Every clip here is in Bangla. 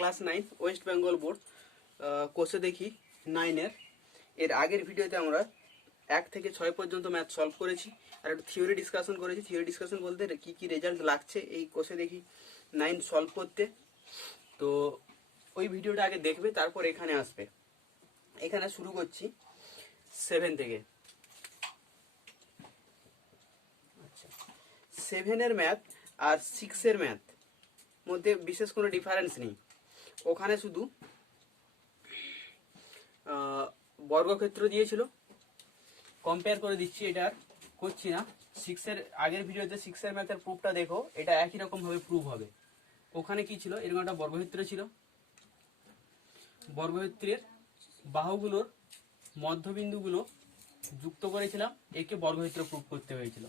ক্লাস 9 ওয়েস্ট বেঙ্গল বোর্ড কোর্সে দেখি 9-এর এর আগের ভিডিওতে আমরা 1 থেকে 6 পর্যন্ত ম্যাথ সলভ করেছি আর একটা থিওরি ডিসকাশন করেছি। থিওরি ডিসকাশন বলতে কি কি রেজাল্ট লাগছে এই কোর্সে দেখি 9 সলভ করতে। তো ওই ভিডিওটা আগে দেখবে, তারপর এখানে আসবে। এখানে শুরু করছি 7 থেকে। আচ্ছা, 7-এর ম্যাথ আর 6-এর ম্যাথ মধ্যে বিশেষ কোনো ডিফারেন্স নেই। ওখানে শুধু বর্গক্ষেত্র দিয়েছিল, কম্পেয়ার করে দিচ্ছি, এটা আর করছি না। 6-এর আগের ভিডিওতে 6-এর ম্যাথের প্রুফটা দেখো, এটা একই রকম ভাবে প্রুফ হবে। ওখানে কি ছিল, এরকম একটা বর্গক্ষেত্র ছিল, বর্গক্ষেত্রের বাহুগুলোর মধ্যবিন্দুগুলো যুক্ত করেছিলাম, একে বর্গক্ষেত্র প্রুফ করতে হয়েছিল।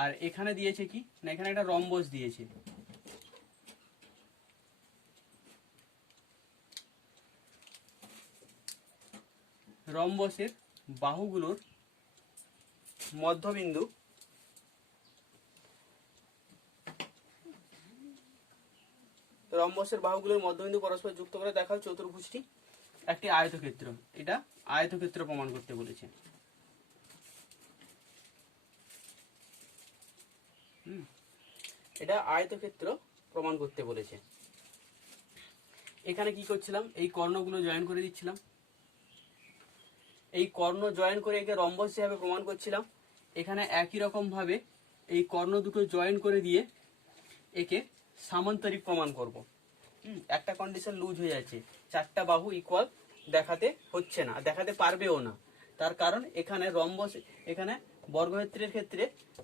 আর এখানে দিয়েছে কি না, এখানে একটা রম্বস দিয়েছে। রম্বসের বাহুগুলোর মধ্যবিন্দু পরস্পর যুক্ত করে দেখাও চতুর্ভুজটি একটি আয়তক্ষেত্র। এটা আয়তক্ষেত্র প্রমাণ করতে বলেছে। এটা আয়তক্ষেত্র প্রমাণ করতে বলেছে। এখানে কি করছিলাম, এই কর্ণগুলো জয়েন করে দিচ্ছিলাম। এই কর্ণ জয়েন করে একে রম্বস হিসাবে প্রমাণ করছিলাম। এখানে একই রকম ভাবে এই কর্ণ দুটো জয়েন করে দিয়ে একে সামান্তরিক প্রমাণ করব। একটা কন্ডিশন লুজ হয়ে যাচ্ছে, চারটা বাহু ইকুয়াল দেখাতে হচ্ছে না, দেখাতে পারবেও না। তার কারণ এখানে রম্বস, এখানে বর্গক্ষেত্রের ক্ষেত্রে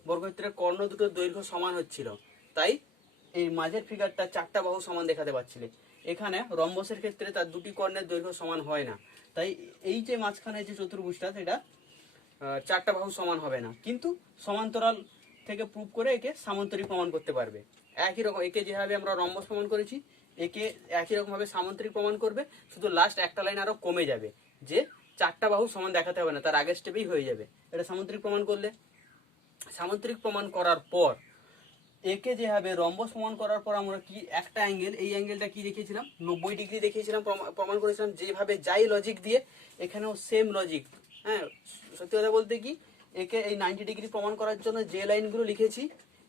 বর্গক্ষেত্রের কর্ণ দুটোর দৈর্ঘ্য সমান হচ্ছিল, তাই এই মাঝের ফিগারটা চারটা বাহু সমান দেখাতে পারছিলে। এখানে রম্বসের ক্ষেত্রে তার দুটি কর্ণের দৈর্ঘ্য সমান হয় না, তাই এই যে মাঝখানে যে চতুর্ভুজটা, সেটা চারটা বাহু সমান হবে না, কিন্তু সমান্তরাল থেকে প্রুভ করে একে সামান্তরিক প্রমাণ করতে পারবে। একই রকম একে যেভাবে আমরা রম্বস প্রমাণ করেছি, একে একই রকম ভাবে সামান্তরিক প্রমাণ করবে, শুধু লাস্ট একটা লাইন আরো কমে যাবে, যে চারটা বাহু সমান দেখাতে হবে না, তার আগের স্টেপেই হয়ে যাবে। এটা সামান্তরিক প্রমাণ করলে, সামান্তরিক প্রমাণ করার পর একে যেভাবে রম্বস প্রমাণ করার পর আমরা কি একটা অ্যাঙ্গেল, এই অ্যাঙ্গেলটা কি দেখিয়েছিলাম, 90 ডিগ্রি দেখিয়েছিলাম, প্রমাণ করেছিলাম। যেভাবে যাই লজিক দিয়ে এখানেও সেম লজিক। হ্যাঁ, সত্যি কথা বলতে কি, একে এই 90 ডিগ্রি প্রমাণ করার জন্য যে লাইনগুলো লিখেছি,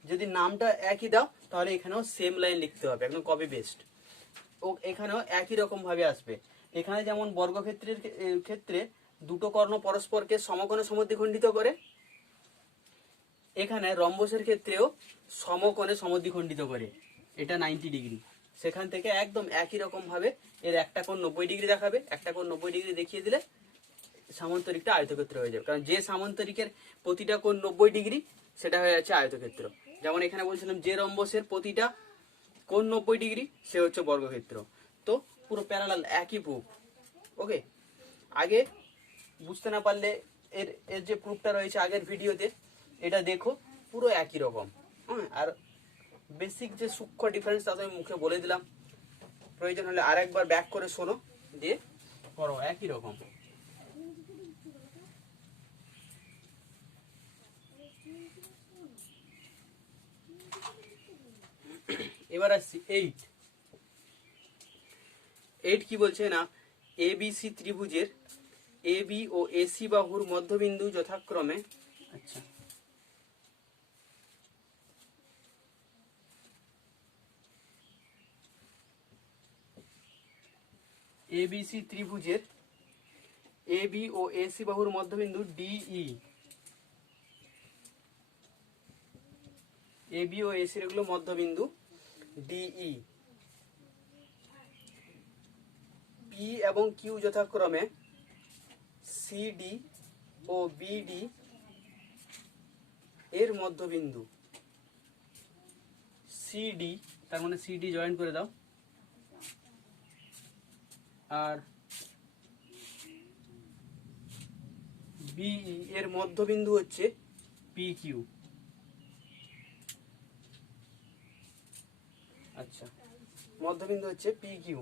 যদি নামটা একই দাও তাহলে এখানেও সেম লাইন লিখতে হবে, একদম কপি পেস্ট। ও এখানেও একই রকম ভাবে আসবে। এখানে যেমন বর্গক্ষেত্রের ক্ষেত্রে দুটো কর্ণ পরস্পরকে সমকোণে সমদ্বিখণ্ডিত করে, এখানে রম্বসের ক্ষেত্রেও সমকোণে সমদ্বিখণ্ডিত করে, এটা 90 ডিগ্রি। সেখান থেকে একদম একই রকম ভাবে এর একটা কোণ 90 ডিগ্রি দেখাবে, একটা কোণ 90 ডিগ্রি দেখিয়ে দিলে সামান্তরিকটা আয়তক্ষেত্র হয়ে যাবে। কারণ যে সামান্তরিকের প্রতিটা কোণ 90 ডিগ্রি, সেটা হয়ে যাচ্ছে আয়তক্ষেত্র। যেমন এখানে বলছিলাম যে রম্বসের প্রতিটা কোণ 90 ডিগ্রি, সে হচ্ছে বর্গক্ষেত্র। তো পুরো প্যারালাল একই প্রুফ। ওকে, আগে বুঝতে না পারলে এর এর যে প্রুফটা রয়েছে আগের ভিডিওতে, এটা দেখো, পুরো একই রকম। আর বেসিক যে সূক্ষ্ম ডিফারেন্স তা তো আমি মুখে বলে দিলাম, প্রয়োজন হলে আরেকবার ব্যাক করে শোনো, দিয়ে করো, একই রকম। এবার আসছি 8 কি বলছে না, এবিসি ত্রিভুজের এবি ও এসি বাহুর মধ্যবিন্দু যথাক্রমে, আচ্ছা, এবিসি ত্রিভুজের এবি ও এসি বাহুর মধ্যবিন্দু ডিই, এবি ও এসি এগুলো মধ্যবিন্দু ডিই, পি এবং কিউ যথাক্রমে সিডি ও বিডি এর মধ্যবিন্দু। সিডি, তার মানে সিডি জয়েন করে দাও, আর বিই এর মধ্যবিন্দু হচ্ছে পি কিউ। আচ্ছা, মধ্যবিন্দু হচ্ছে পি কিউ।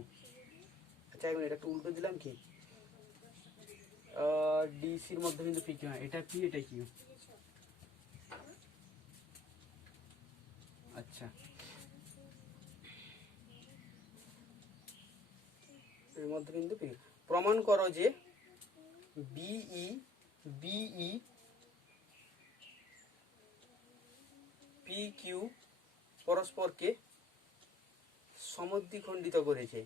আচ্ছা, এখন এটা একটু উল্টো দিলাম, কি ডিসির মধ্যবিন্দু পি কিউ, এটা পি, এটা কিউ। আচ্ছা, মধ্যবিন্দু পি। প্রমাণ করো যে বিই বিই পি কিউ পরস্পরকে সমদ্বিখণ্ডিত করেছে।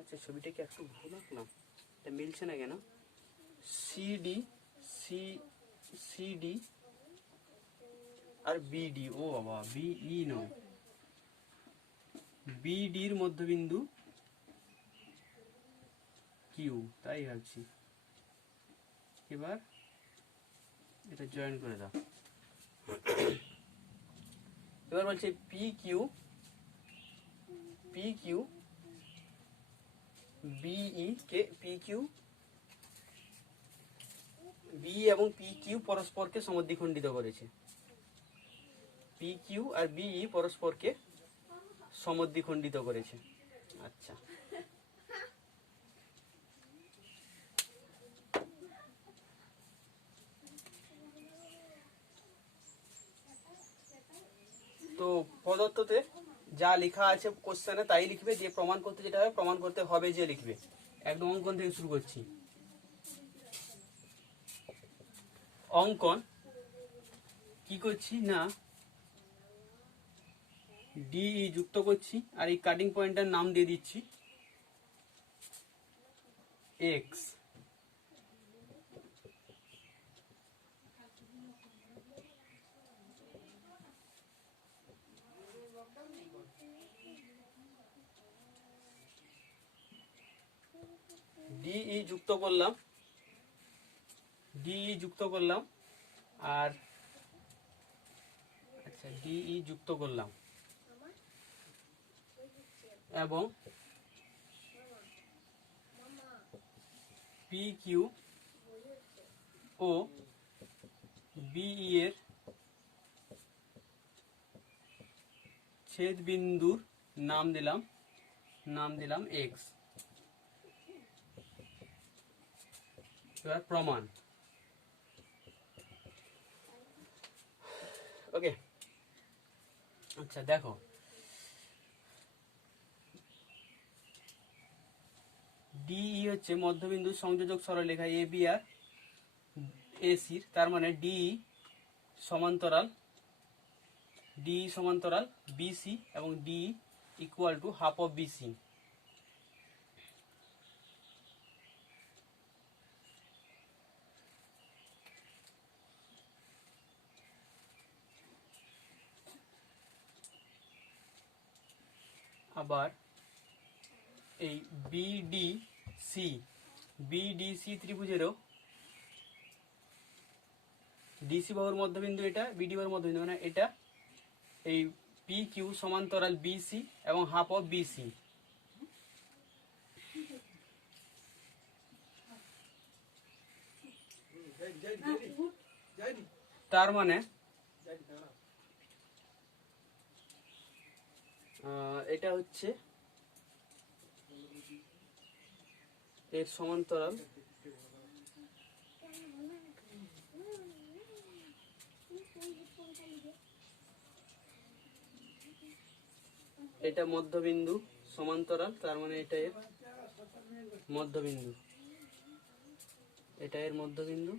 আচ্ছা, ছবিটাকে একটু ভুল আঁকলাম, এটা মিলছে না কেন? সিডি সি সিডি আর বিডি, ও বাবা বিই নয়, বিডির মধ্যবিন্দু কিউ, তাই ভাবছি। এবার এটা জয়েন করে দাও। এবার বলছে পি কিউ বিই কে পি কিউ বি এবং পি কিউ পরস্পরকে সমদ্বিখণ্ডিত করেছে। পি কিউ আর বিই পরস্পরকে সমদ্বিখণ্ডিত করেছে। আচ্ছা, তো প্রদত্ততে যা লেখা আছে কোশ্চেনে তাই লিখবে, যে প্রমাণ করতে যেটা হবে প্রমাণ করতে হবে যে লিখবে। একদম অঙ্কন থেকে শুরু করছি। অঙ্কন কি করছি না, ডিই যুক্ত করছি আর এই কাটিং পয়েন্টের নাম দিয়ে দিচ্ছি এক্স। ডিই যুক্ত করলাম আর আচ্ছা ডিই যুক্ত করলাম এবং পি কিউ ও বিই এর ছেদ বিন্দুর নাম দিলাম এক্স। এবার প্রমাণ। ওকে, আচ্ছা দেখো, ডিই হচ্ছে মধ্যবিন্দু সংযোজক সরলরেখা এ বি আর এসির, তার মানে ডিই সমান্তরাল বিসি এবং DE equal to half of BC. আবার এই বিডিসি ত্রিভুজেরও ডিসি বাহুর মধ্যবিন্দু এটা, বিডি বাহুর মধ্যবিন্দু, মানে এটা এই পি কিউ সমান্তরাল বিসি এবং হাফ অফ বিসি। তার মানে এটা হচ্ছে এর সমান্তরাল এটা মধ্যবিন্দু সমান্তরাল, তার মানে এটা এর মধ্যবিন্দু, এটা এর মধ্যবিন্দু।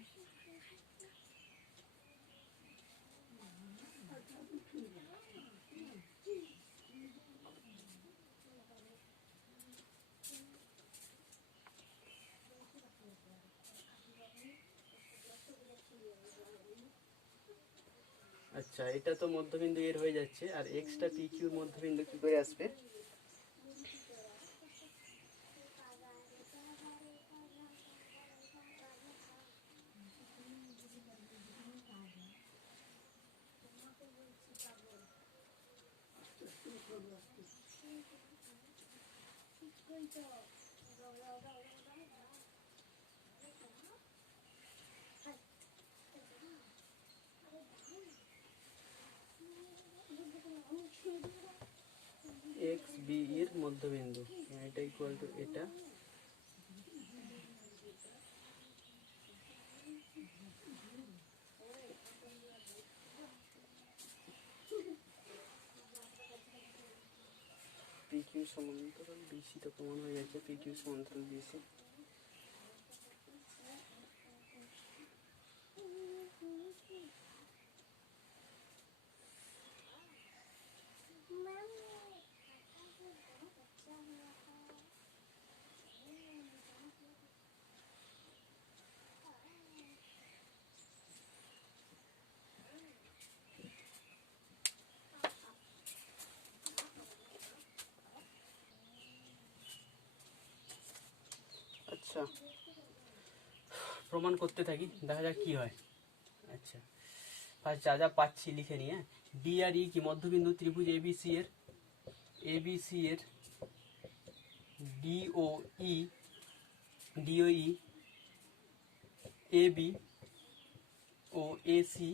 আচ্ছা, এটা তো মধ্যবিন্দু এর হয়ে যাচ্ছে, আর এক্সটা পি কিউর মধ্যবিন্দু কি করে আসবে? এক্স বি এর মধ্যবিন্দু, এটা ইকুয়াল টু এটা, সমান্তরাল বিসি তো প্রমাণ হয়ে যাচ্ছে, পি কিউ সমান্তরাল বিসি। আচ্ছা, প্রমাণ করতে থাকি, দেখা যাক কি হয়। আচ্ছা, ফার্স্ট যা যা পাচ্ছি লিখে নিয়ে, ডি আর ই কি মধ্যবিন্দু ত্রিভুজ এবিসি এর, এবিসি এর ডিও ই, ডিও ই, এবি ও এসি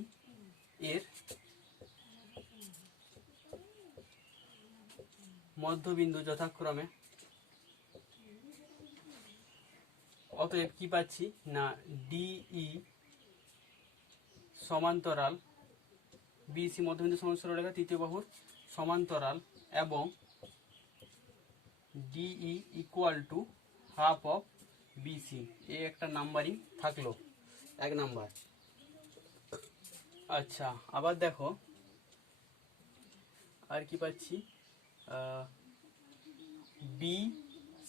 এর মধ্যবিন্দু যথাক্রমে। অতএব কি পাচ্ছি না, ডিই সমান্তরাল বিসি মধ্যবিন্দু সমান্তরাল রেখা তৃতীয় বাহুর সমান্তরাল, এবং DE equal to half of BC. এ একটা নাম্বারিং থাকলো, 1 নাম্বার। আচ্ছা, আবার দেখো আর কি পাচ্ছি, বি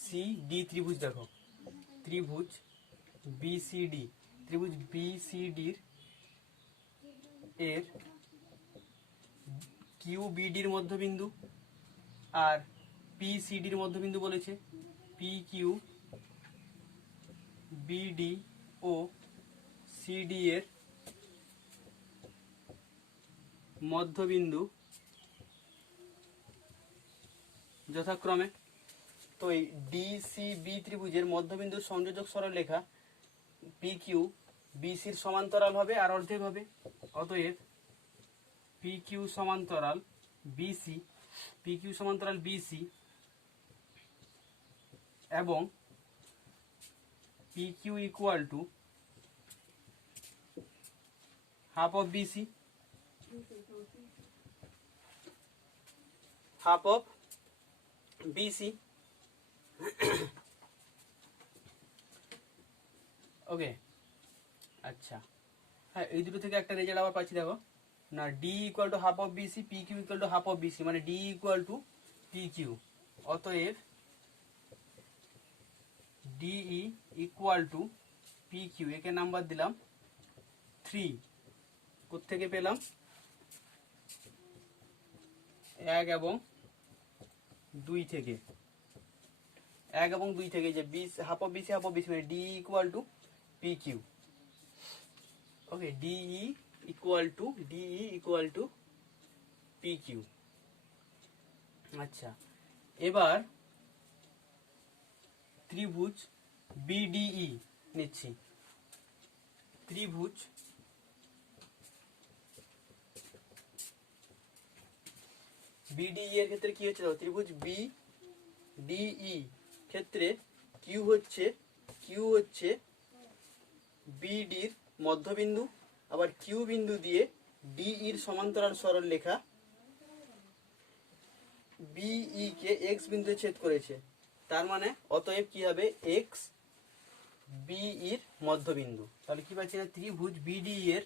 সি ডি ত্রিভুজ, দেখো ত্রিভুজ বিসিডি, ত্রিভুজ বিসিডির এর কিউ বিডির মধ্যবিন্দু আর পি সিডির মধ্যবিন্দু বলেছে, পি কিউ বিডি ও সিডি এর মধ্যবিন্দু যথাক্রমে। তো এই ডিসিবি ত্রিভুজের মধ্যবিন্দুর সংযোজক সরলরেখা পি কিউ বিসির সমান্তরাল হবে আর অর্ধেক হবে। অতএব পি কিউ সমান্তরাল বিসি, পি কিউ সমান্তরাল বিসি এবং P Q equal to half of BC, half of BC. Okay, আচ্ছা, হ্যাঁ, এই দুটো থেকে একটা রেজাল্ট আবার পাচ্ছি, দেখো না, D equal to half of BC, P Q equal to half of BC, মানে D equal to P Q. অতএব DE equal to P Q, একে নাম্বার দিলাম 3। কোত্থেকে পেলাম, 1 এবং 2 থেকে, 1 এবং 2 থেকে, যে half of BC, half of BC, মানে D equal to P Q. Okay, DE equal to P Q. আচ্ছা, এবার ত্রিভুজ বিডিই নিচ্ছি। ত্রিভুজ বিডিই এর ক্ষেত্রে কি হচ্ছে, ত্রিভুজ বিডিই ক্ষেত্রে কিউ হচ্ছে বিডির মধ্যবিন্দু, আবার কিউ বিন্দু দিয়ে ডিইর সমান্তরাল সরল রেখা বিই কে এক্স বিন্দুতে ছেদ করেছে। তার মানে অতএব কি হবে, এক্স বিইর মধ্যবিন্দু। তাহলে কি পাচ্ছি না, ত্রিভুজ বিডি এর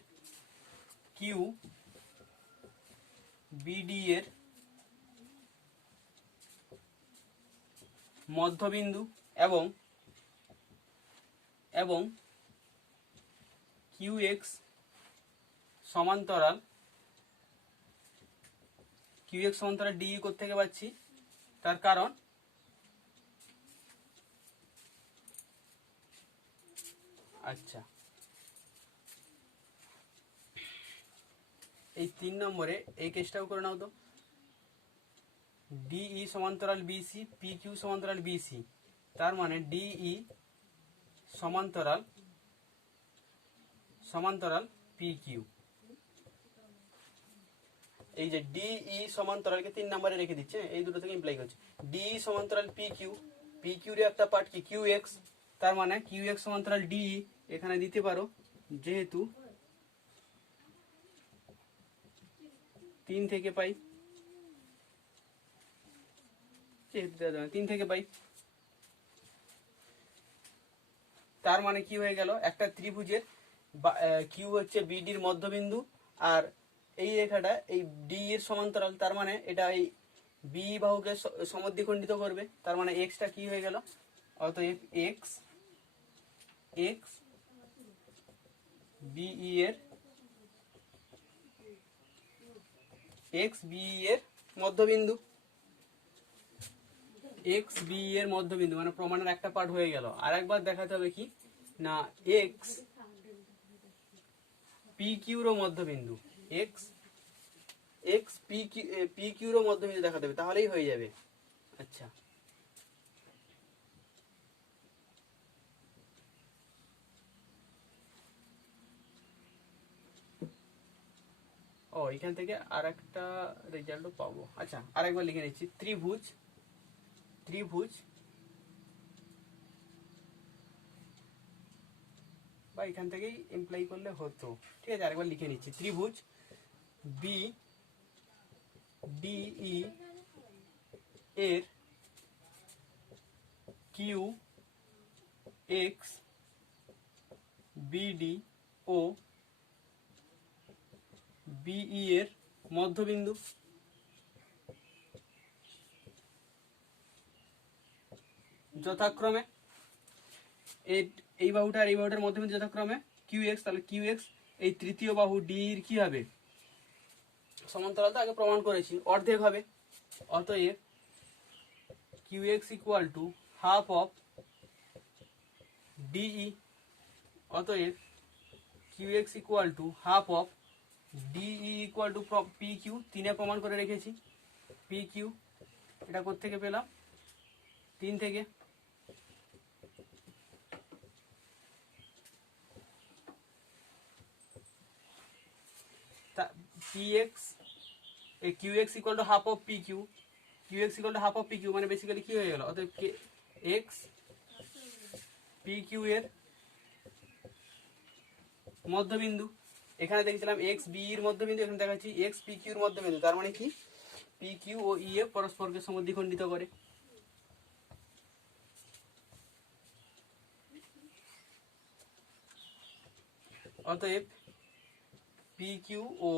কিউ বিডি এর মধ্যবিন্দু এবং কিউ এক্স সমান্তরাল ডিই কোত্থেকে পাচ্ছি, তার কারণ আচ্ছা, এই 3 নম্বরে এই কেসটাও করে নাও তো, ডিই সমান্তরাল বিসি, পি কিউ সমান্তরাল বিসি, তার মানে ডিই সমান্তরাল পি কিউ। এই যে ডিই সমান্তরালকে 3 নম্বরে রেখে দিচ্ছে, এই দুটো থেকে ইমপ্লাই করছে। ডিই সমান্তরাল পি কিউ এর একটা পার্ট কি, কিউ এক্স, তার মানে কিউ এক্স সমান্তরাল ডিই এখানে দিতে পারো, যেহেতু 3 থেকে পাই, যেহেতু দেওয়া যাবে 3 থেকে পাই। তার মানে কি হয়ে গেল, একটা ত্রিভুজের কিউ হচ্ছে বিডির মধ্যবিন্দু, আর এই রেখাটা এই ডি এর সমান্তরাল, তার মানে এটা এই বি বাহুকে সমদ্বিখণ্ডিত করবে, তার মানে এক্সটা কি হয়ে গেল, অতএব এক্স এক্স বিই এর এক্স বিই এর মধ্যবিন্দু, এক্স বি এর মধ্যবিন্দু মানে প্রমাণের একটা পার্ট হয়ে গেল। আর একবার দেখাতে হবে কি না, এক্স পি কিউরও মধ্যবিন্দু, এক্স এক্স পি কিউরও মধ্যবিন্দু দেখাতে হবে, তাহলেই হয়ে যাবে। আচ্ছা, ও এখান থেকে আর একটা রেজাল্টও পাবো। আচ্ছা, আরেকবার লিখে নিচ্ছি, ত্রিভুজ ত্রিভুজ বা এখান থেকেই এমপ্লাই করলে হতো, ঠিক আছে। আরেকবার লিখে নিচ্ছি, ত্রিভুজ বি ডিই এর কিউ এক্স বিডি ও বিই এর মধ্যবিন্দু, যথাক্রমে এই বাহুটা আর এই বাহুটার মধ্যবিন্দু যথাক্রমে কিউ এক্স, তাহলে কিউ এক্স এই তৃতীয় বাহু ডি এর কি হবে, সমান্তরালতা আগে প্রমাণ করেছি, অর্ধেক হবে। অতএব Q X equal to half of DE, অতএব Q X equal to half of DE equal to P Q, 3-এ প্রমাণ করে রেখেছি। পি কিউ এটা কোত্থেকে পেলাম, 3 থেকে। P X Q X equal to half of P Q, Q X equal to half of P Q মানে বেসিক্যালি কি হয়ে গেল, অতএব এক্স পি কিউ এর মধ্যবিন্দু। এখানে দেখছিলাম এক্স বি এর মধ্যবিন্দু, এখানে দেখাচ্ছি এক্স পি কিউ এর মধ্যবিন্দু, তার মানে কি পি কিউ ও ই এ পরস্পরকে সমদ্বিখণ্ডিত করে। অতএব পি কিউ ও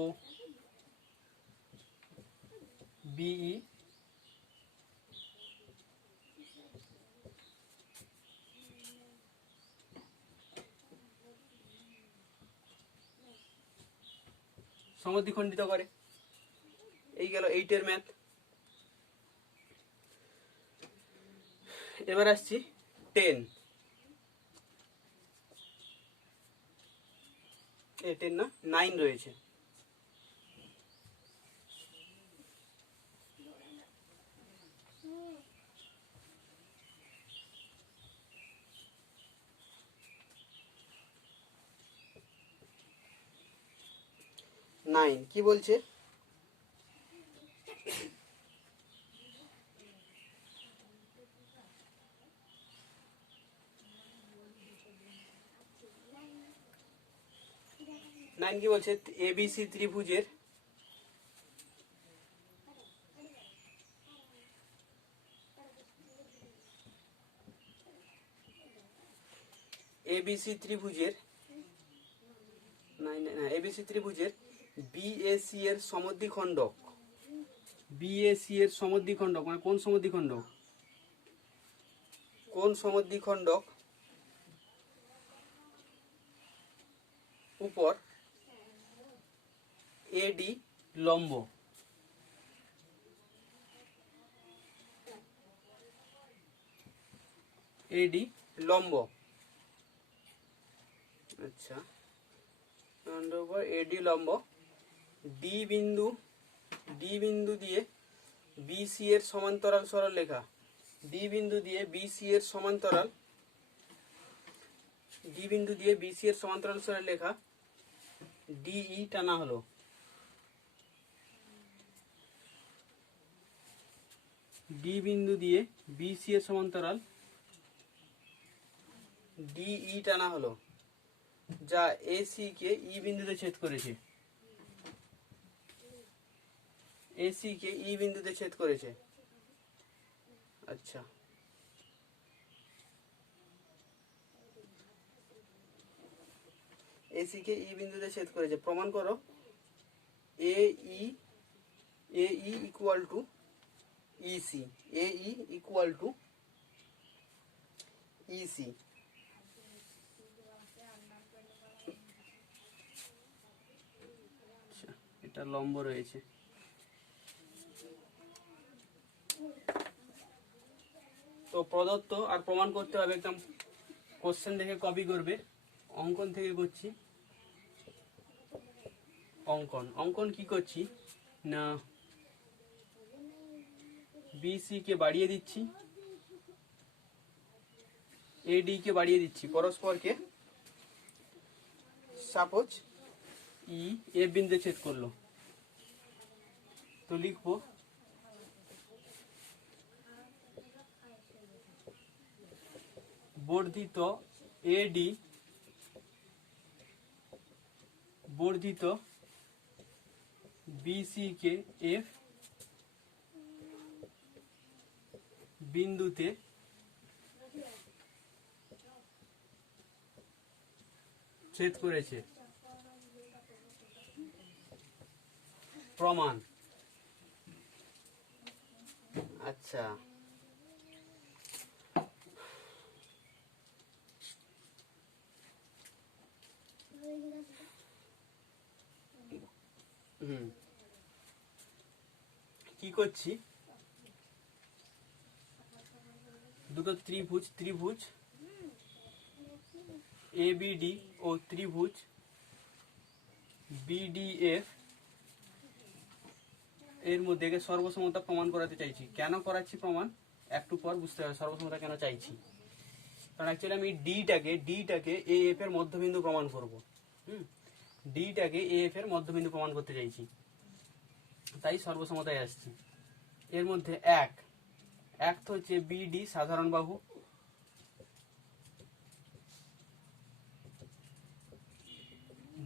বিই সমদ্বিখণ্ডিত করে। এই গেল 8-এর ম্যাথ। এবার আসছি 10, 10 না 9 রয়েছে। নাইন কি বলছে, নাইন কি বলছে, এবিসি ত্রিভুজের এবিসি ত্রিভুজের এবিসি ত্রিভুজের বিএসি এর সমদ্বিখণ্ডক, বিএসি এর সমদ্বিখণ্ডক মানে কোন সমদ্বিখণ্ডক, কোন সমদ্বিখণ্ডক উপর এডি লম্ব, এডি লম্ব। আচ্ছা, এডি লম্ব, ডি বিন্দু দিয়ে বিসি এর সমান্তরাল সরলরেখা, ডি বিন্দু দিয়ে বিসি এর সমান্তরাল, ডি বিন্দু দিয়ে বিসি এর সমান্তরাল সরলরেখা ডিই টানা হলো। ডি বিন্দু দিয়ে বিসি এর সমান্তরাল ডিই টানা হলো, যা এসি কে ই বিন্দুতে ছেদ করেছে, এসি কে ই বিন্দুতে ছেদ করেছে। আচ্ছা, এসি কে ই বিন্দুতে ছেদ করেছে, প্রমাণ করো A E equal to EC, A E equal to EC. এটা লম্ব রয়েছে। তো প্রদত্ত আর প্রমাণ করতে হবে, একদম কোশ্চেন দেখে কপি করবে। অঙ্কন থেকে করছি। অঙ্কন কি করছি না, বিসি কে বাড়িয়ে দিচ্ছি, এডি কে বাড়িয়ে দিচ্ছি পরস্পরকে। সাপোজ ই এ বিন্দু ছেদ করলো, তো লিখবো বর্ধিত এডি বর্ধিত বিসি কে এফ বিন্দুতে ছেদ করেছে, প্রমাণ। আচ্ছা, কি করছি, দুটো ত্রিভুজ এবিডি ও ত্রিভুজ বিডিএফ এর মধ্যে সর্বসমতা প্রমাণ করাতে চাইছি। কেন করাচ্ছি প্রমাণ একটু পর বুঝতে হবে, সর্বসমতা কেন চাইছি। কারণ অ্যাকচুয়ালি আমি ডিটাকে এ এফ এর মধ্যবিন্দু প্রমাণ করব। ডিটাকে এ এফ এর মধ্যবিন্দু প্রমাণ করতে চাইছি, তাই সর্বসমতায় আসছি। এর মধ্যে এক তো হচ্ছে বিডি সাধারণ বাহু,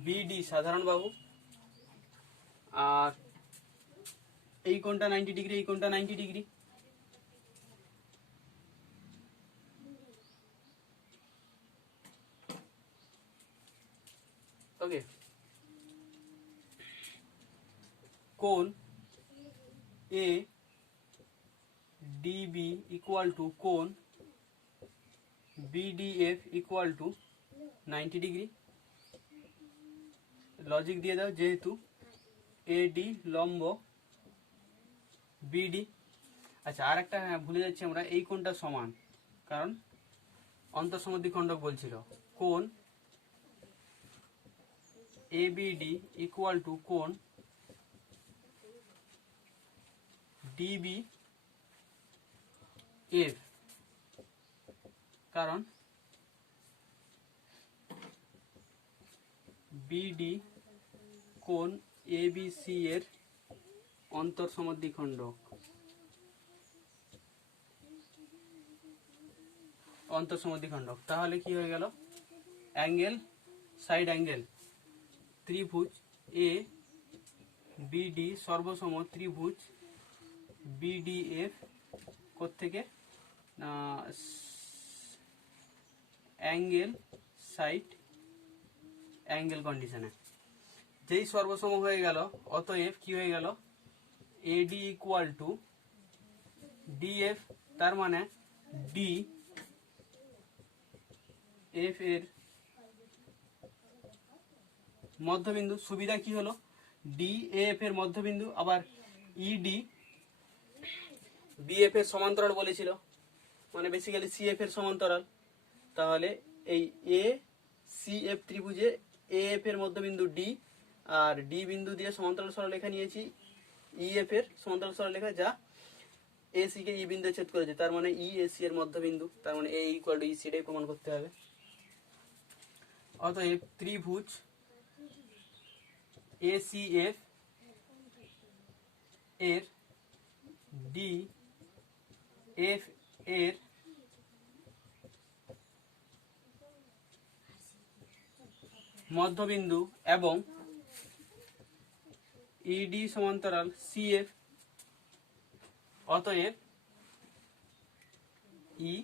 বিডি সাধারণ বাহু, আর এই কোণটা 90 ডিগ্রি, এই কোণটা 90 ডিগ্রি। ওকে, কোণ এ ডিবি ইকুয়াল টু কোণ BDF equal to 90 degree. Logic দিয়ে দাও, যেহেতু এডি লম্ব বিডি। আচ্ছা, আর একটা ভুলে যাচ্ছি আমরা, এই কোণটা সমান, কারণ অন্তঃসমদ্বিখণ্ডক বলছিল। কোণ এবিডি ইকুয়াল টু কোণ ডিবি এফ, কারণ বিডি কোণ এবিসি এর অন্তঃসমদ্বিখণ্ডক। তাহলে কি হয়ে গেল, অ্যাঙ্গেল, সাইড অ্যাঙ্গেল, ত্রিভুজ এ বিডি সর্বসম ত্রিভুজ বিডিএফ কোত্থেকে, অ্যাঙ্গেল সাইড অ্যাঙ্গেল কন্ডিশনে। যেই সর্বসম হয়ে গেল, অতএব কি হয়ে গেল, এডি ইকুয়াল টু ডিএফ, তার মানে ডি এফ এর মধ্যবিন্দু। সুবিধা কি হলো, ডি এফ এর মধ্যবিন্দু, আবার ইডি বিএফ এর সমান্তরাল বলেছিল, মানে বেসিক্যালি সিএফ এর সমান্তরাল। তাহলে এই এ সিএফ ত্রিভুজে এএফ এর মধ্যবিন্দু ডি, আর ডি বিন্দু দিয়ে সমান্তরাল সরলরেখা নিয়েছি ইএফ এর সমান্তরাল সরলরেখা, যা এসি কে ই বিন্দু ছেদ করেছে, তার মানে ই এসি এর মধ্যবিন্দু, তার মানে এ ইকুয়াল টু ই, সেটাই প্রমাণ করতে হবে। অতএব ত্রিভুজ এসিএফ এর ডি এফ এর মধ্যবিন্দু এবং ইডি সমান্তরাল সিএফ, অতএব ই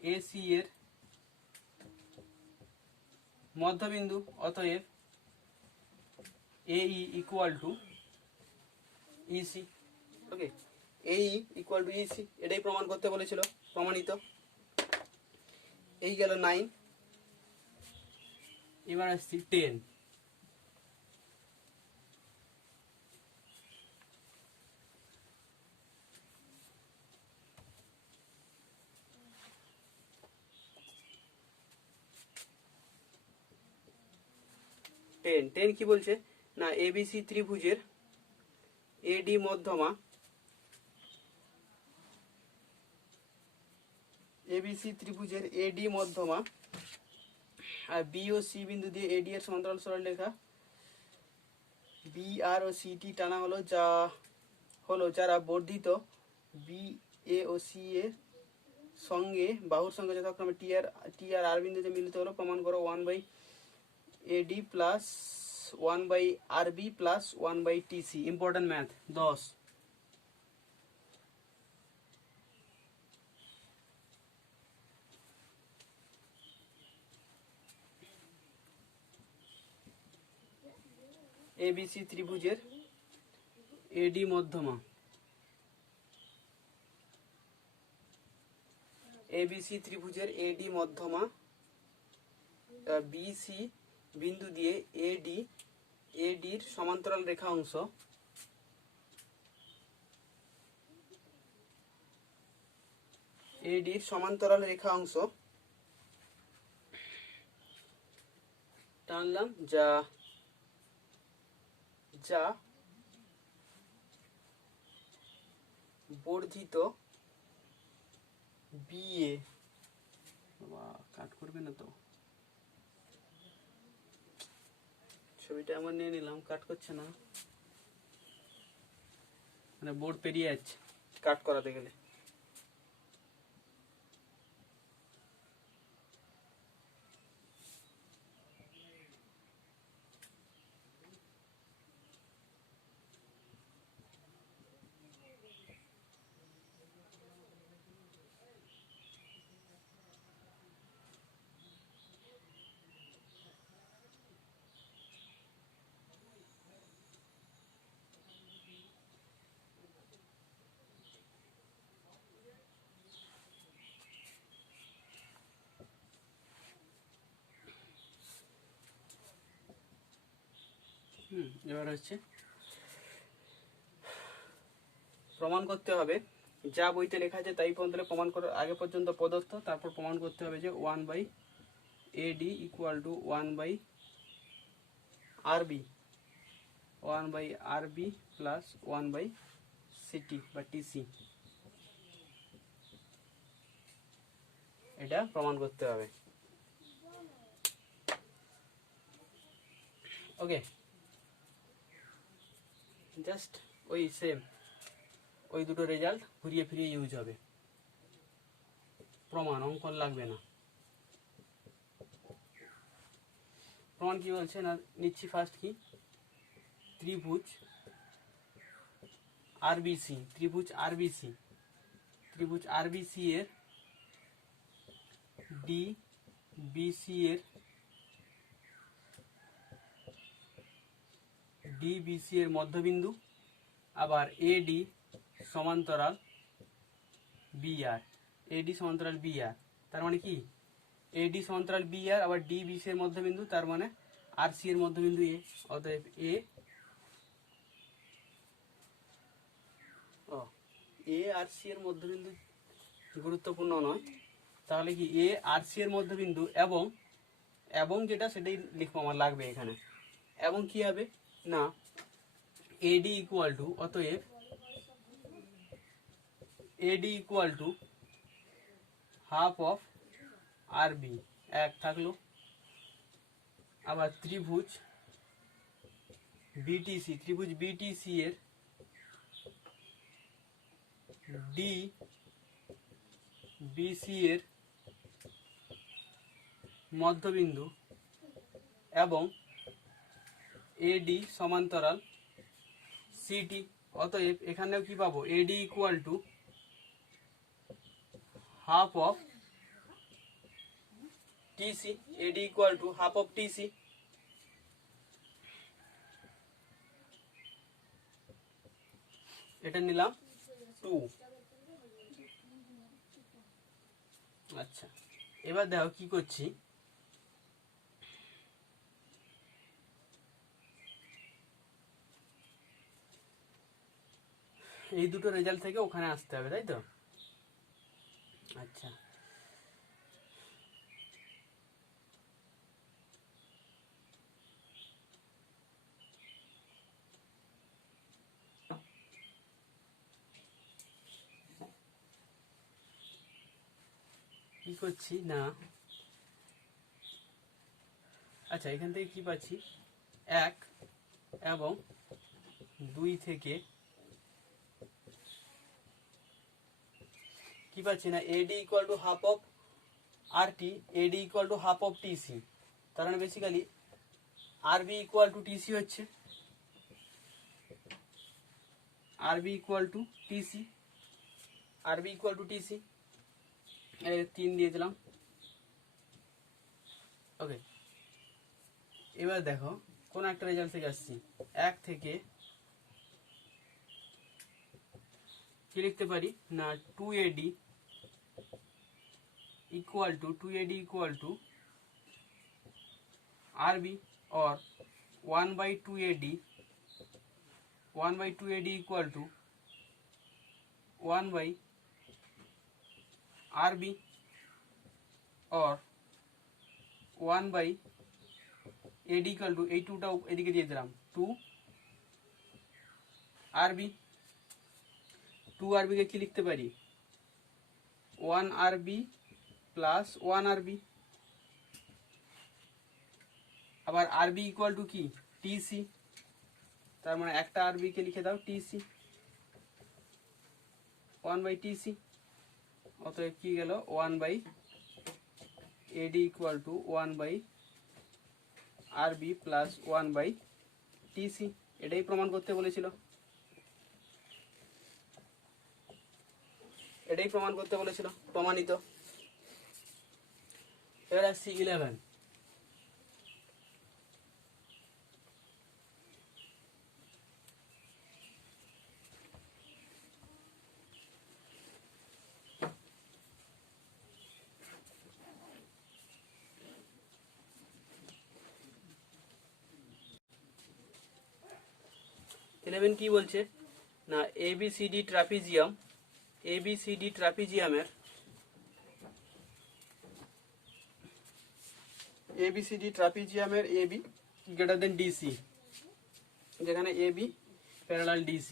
এসি এর মধ্যবিন্দু, অতএব এই ইকুয়াল টু ইসি। ওকে, এই ইকুয়াল টু ইসি, এটাই প্রমাণ করতে বলেছিল, প্রমাণিত। এই গেল 9। এবার আসছি 10। টেন কি বলছে না, এবিসি ত্রিভুজের এডি মধ্যমা, এবিসি ত্রিভুজের এডি মধ্যমা আর বি ও সি বিন্দু দিয়ে এডি এর সমান্তরাল সরলরেখা বি আর ও সিটি টানা হলো, যারা বর্ধিত বি এ ও সি এর সঙ্গে বাহুর সঙ্গে যথাক্রমে টি আর আর বিন্দুতে মিলিত হলো, প্রমাণ করো 1/AD plus 1/RB plus 1/TC। Important math 10। ABC ত্রিভুজের এডি মধ্যমা, এবিসি ত্রিভুজের এডি মধ্যমা বিসি বিন্দু দিয়ে এডির সমান্তরাল রেখা অংশ, এডির সমান্তরাল রেখা অংশ টানলাম, যা বর্ধিত বিএ, কাট করবে না তো, ছবিটা আমার নিয়ে নিলাম, কাট করছে না, মানে বোর্ড পেরিয়ে যাচ্ছে কাট করাতে গেলে। এবার হচ্ছে প্রমাণ করতে হবে, যা বইতে লেখা আছে তাই পর্যন্ত প্রমাণ করার আগে পর্যন্ত প্রদত্ত, তারপর প্রমাণ করতে হবে যে 1/AD equal to 1/RB, 1/RB plus 1/CT বা TC, এটা প্রমাণ করতে হবে। ওকে, জাস্ট ওই সেম ওই দুটো রেজাল্ট ঘুরিয়ে ফিরিয়ে ইউজ হবে, প্রমাণ অঙ্কন লাগবে না। প্রমাণ কি বলছে না, নিচ্ছি ফার্স্ট কি, ত্রিভুজ আরবিসি, ত্রিভুজ আরবিসি এর ডিবিসি এর মধ্যবিন্দু, আবার এডি সমান্তরাল বিআর, এডি সমান্তরাল বিআর, তার মানে কি এডি সমান্তরাল বিআর আবার ডিবিসি এর মধ্যবিন্দু, তার মানে আরসি এর মধ্যবিন্দু এ, অতএব এ আর সি এর মধ্যবিন্দু গুরুত্বপূর্ণ নয়, তাহলে কি এ আর সি এর মধ্যবিন্দু এবং যেটা সেটাই লিখবো, আমার লাগবে এখানে। এবং কি হবে না, এডি ইকুয়াল টু, অতএব এডি ইকুয়াল টু হাফ অফ আরবি, এক থাকলো, আবার ত্রিভুজ বিটিসি এর ডিবিসি এর মধ্যবিন্দু এবং এডি সমান্তরাল সিটি, অতএব এখানেও কি পাবো, এডি equal to half of TC, eddy equal to half of TC. এটা নিলাম 2। আচ্ছা, এবার দেখো কি করছি। এই দুটো রেজাল্ট থেকে ওখানে আসতে হবে, তাই তো? আচ্ছা, কি করছি না, আচ্ছা এখান থেকে কি পাচ্ছি, 1 এবং 2 থেকে কি পাচ্ছি না, AD equal to half of R T, AD equal to half of TC. তার মানে basically RB equal to TC হচ্ছে, RB equal to TC, RB equal to TC. 3 দিয়ে দিলাম। ওকে, এবার দেখো কোন একটা রেজাল্ট থেকে আসছি। 1 থেকে কি লিখতে পারি না, 2AD equal to 2AD equal to RB or 1/2AD, 1/2AD equal to 1/RB or 1/AD equal to, এই 2টাও এদিকে দিয়ে দিলাম, 2RB। 2RB কে কি লিখতে পারি, 1RB প্লাস 1RB। আবার RB ইকুয়াল টু কি, টিসি। তার মানে একটা RB কে লিখে দাও টিসি, 1/TC। অতএব কি গেল, 1/AD equal to 1/RB plus 1/TC। এটাই প্রমাণ করতে বলেছিল, এটাই প্রমাণ করতে বলেছিল, প্রমাণিত। এবার আসছি 11। কি বলছে না, ABCD trapezium, ABCD ট্রাপিজিয়ামের AB greater than DC, যেখানে AB parallel DC।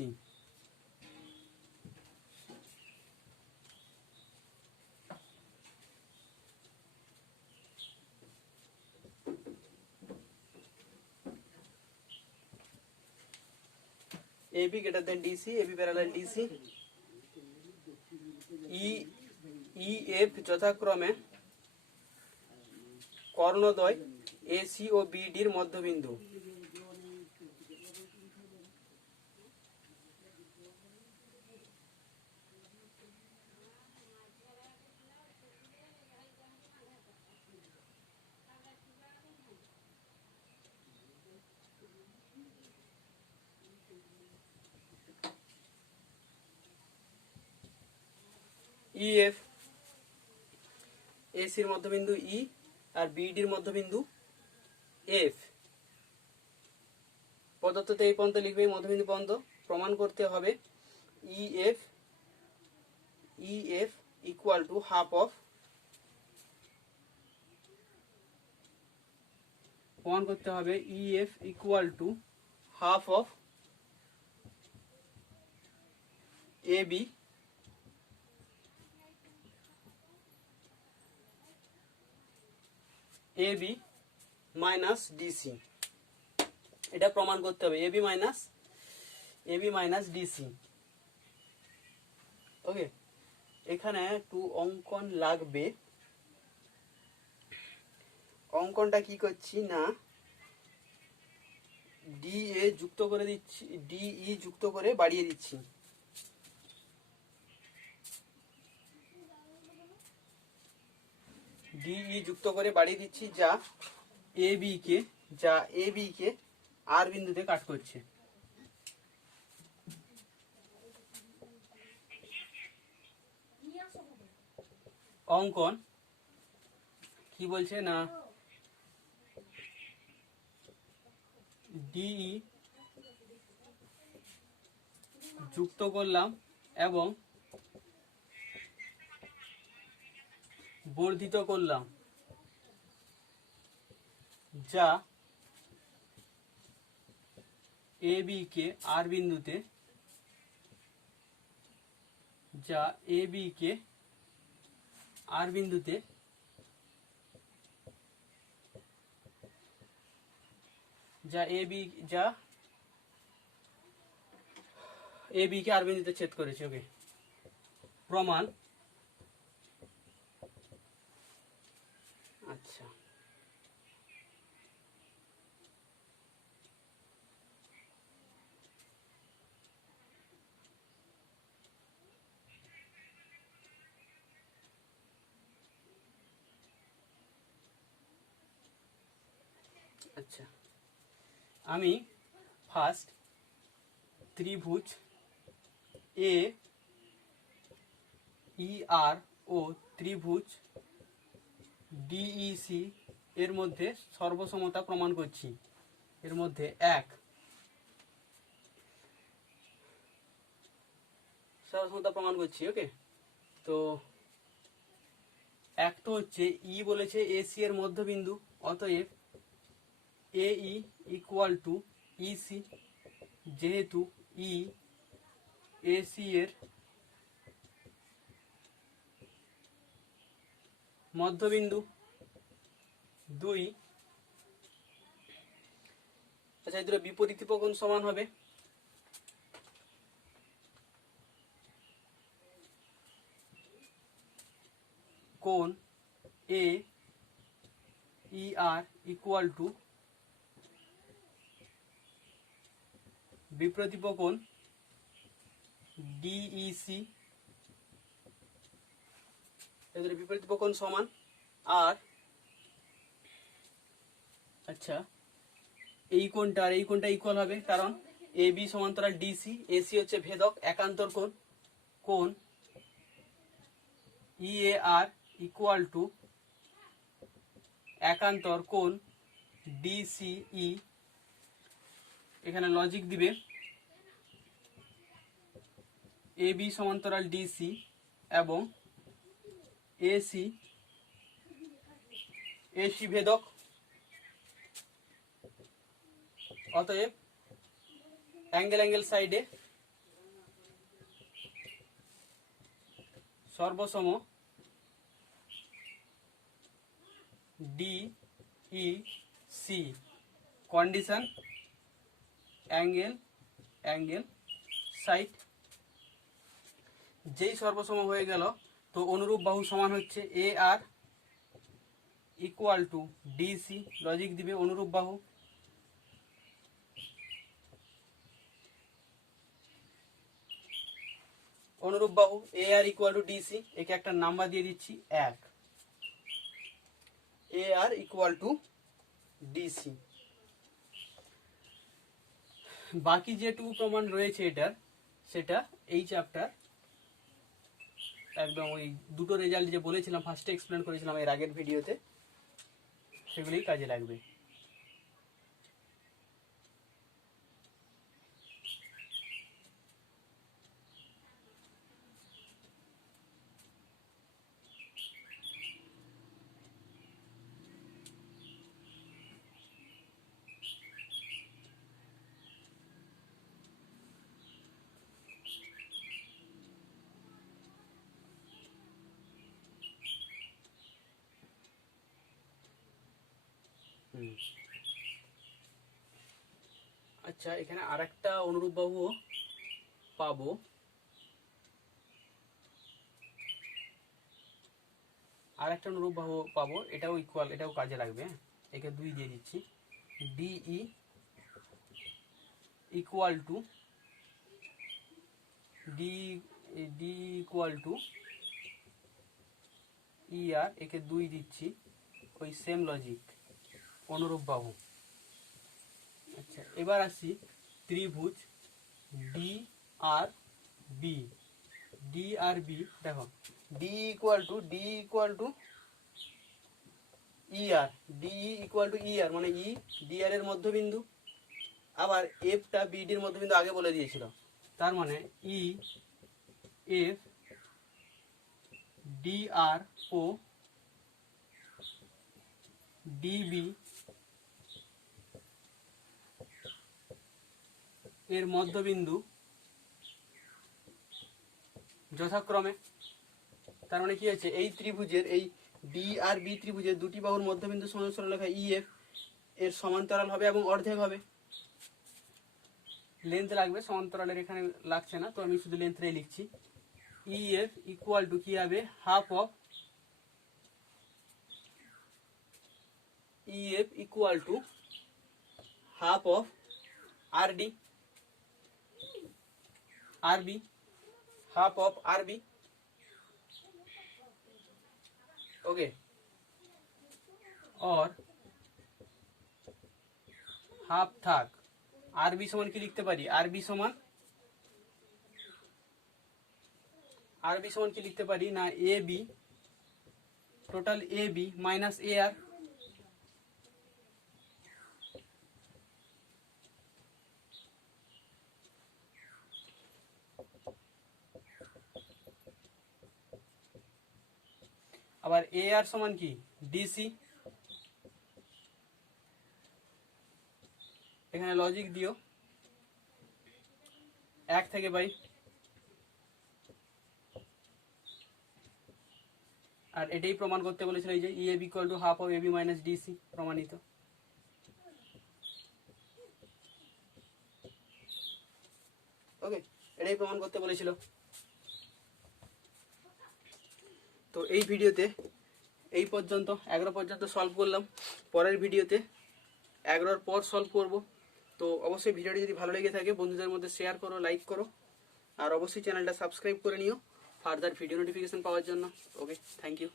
AB greater than DC, AB parallel DC, EF যথাক্রমে কর্ণদ্বয় AC ও BD এর মধ্যবিন্দু। EF, AC এর মধ্যবিন্দু E আর BD এর মধ্যবিন্দু F। পদার্থতে এই পর্যন্ত লিখবে, মধ্যবিন্দু পর্যন্ত। প্রমাণ করতে হবে EF equal to half of, প্রমাণ করতে হবে EF equal to half of AB minus DC। এটা প্রমাণ করতে হবে, AB মাইনাস DC। ওকে, এখানে একটু অঙ্কন লাগবে। অঙ্কনটা কি করছি না, DA যুক্ত করে দিচ্ছি, DE যুক্ত করে বাড়িয়ে দিচ্ছি। ডিই যুক্ত করে বাড়িয়ে দিচ্ছি, যা এ বি কে আর বিন্দুতে কাট করছে। অঙ্কন কি বলছে না, ডিই যুক্ত করলাম এবং বর্ধিত করলাম, যা এ বি কে আর বিন্দুতে ছেদ করেছে। ওকে, প্রমাণ। আচ্ছা, আচ্ছা, আমি ফার্স্ট ত্রিভুজ এ ই আর ও ত্রিভুজ ডিইসি এর মধ্যে সর্বসমতা প্রমাণ করছি। এর মধ্যে সর্বসমতা প্রমাণ করছি। ওকে, তো এক তো হচ্ছে ই বলেছে এসি এর মধ্যবিন্দু, অতএব এ ই ইকুয়াল টু ইসি, যেহেতু ই এসি এর মধ্যবিন্দু। 2, আচ্ছা, এই দুটো বিপরীত কোণ সমান হবে। কোণ এ ই আর ইকুয়াল টু বিপ্রতীপ কোণ ডিইসি, এদের বিপরীত কোণ সমান। আর আচ্ছা, এই কোণটা আর এই কোণটা ইকুয়াল হবে, কারণ এ বি সমান্তরাল ডিসি, এসি হচ্ছে ভেদক একান্তর কোণ। কোণ ই এ আর ইকুয়াল টু একান্তর কোণ ডিসিই। এখানে লজিক দিবে এ বি সমান্তরাল ডিসি এবং এসি ভেদক, অতএব অ্যাঙ্গেল সাইডে সর্বসম ডিইসি, কন্ডিশন অ্যাঙ্গেল সাইড। যেই সর্বসম হয়ে গেল, তো অনুরূপ বাহু সমান হচ্ছে এ আর ইকুয়াল টু ডিসি, লজিক দিবে অনুরূপ বাহু। অনুরূপ বাহু এ আর ইকুয়াল টু ডিসি, একে একটা নাম্বার দিয়ে দিচ্ছি 1, এ আর ইকুয়াল টু ডিসি। বাকি যেটুকু প্রমাণ রয়েছে এটার, সেটা এই চ্যাপ্টার একদম ওই দুটো রেজাল্ট যে বলেছিলাম ফার্স্টে এক্সপ্লেন করেছিলাম এর আগের ভিডিওতে, সেগুলোই কাজে লাগবে। আচ্ছা, এখানে আরেকটা অনুরূপ বাহুও পাবো। এটাও ইকুয়াল, এটাও কাজে লাগবে। একে 2 দিয়ে দিচ্ছি। ডিই ইকুয়াল টু ই আর একে 2 দিচ্ছি, ওই সেম লজিক, অনুরূপ বাহু। আচ্ছা, এবার আসি ত্রিভুজ D R B. D R B, দেখো D equal to E R, D equal to E R মানে ই ডি আর এর মধ্যবিন্দু, আবার এফটা বিডির মধ্যবিন্দু আগে বলে দিয়েছিল, তার মানে ই এফ ডি আর ও ডিবি এর মধ্যবিন্দু যথাক্রমে। তার মানে কি হচ্ছে, এই ত্রিভুজের এই ডি আর বি ত্রিভুজের দুটি বাহুর মধ্যবিন্দু সমান সরলরেখা ই এফ এর সমান্তরাল হবে এবং অর্ধেক হবে। লেন্থ লাগবে, সমান্তরালের এখানে লাগছে না, তো আমি শুধু লেন্থটাই লিখছি। ই এফ ইকুয়াল টু কি হবে, half of E F equal to half of R D, R B, half of R B. Okay, और হাফ থাক আর বি সমান কি লিখতে পারি, আর বি সমান কি লিখতে পারি না, A B total A B minus A R. আবার এ আর সমান কি, ডিসি। এখানে লজিক দিও 1 থেকে বাই, আর এটাই প্রমাণ করতে বলেছিল, এই যে E A B equal to half of A B minus DC, প্রমাণিত। ওকে, এটাই প্রমাণ করতে বলেছিল। তো এই ভিডিওতে এই পর্যন্ত 11 পর্যন্ত সলভ করলাম, পরের ভিডিওতে 11 পর সলভ করব। তো অবশ্যই ভিডিওটি যদি ভালো লেগে থাকে বন্ধুদের মধ্যে শেয়ার করো, লাইক করো, আর অবশ্যই চ্যানেলটা সাবস্ক্রাইব করে নিও ফার্দার ভিডিও নোটিফিকেশন পাওয়ার জন্য। ওকে, থ্যাংক ইউ।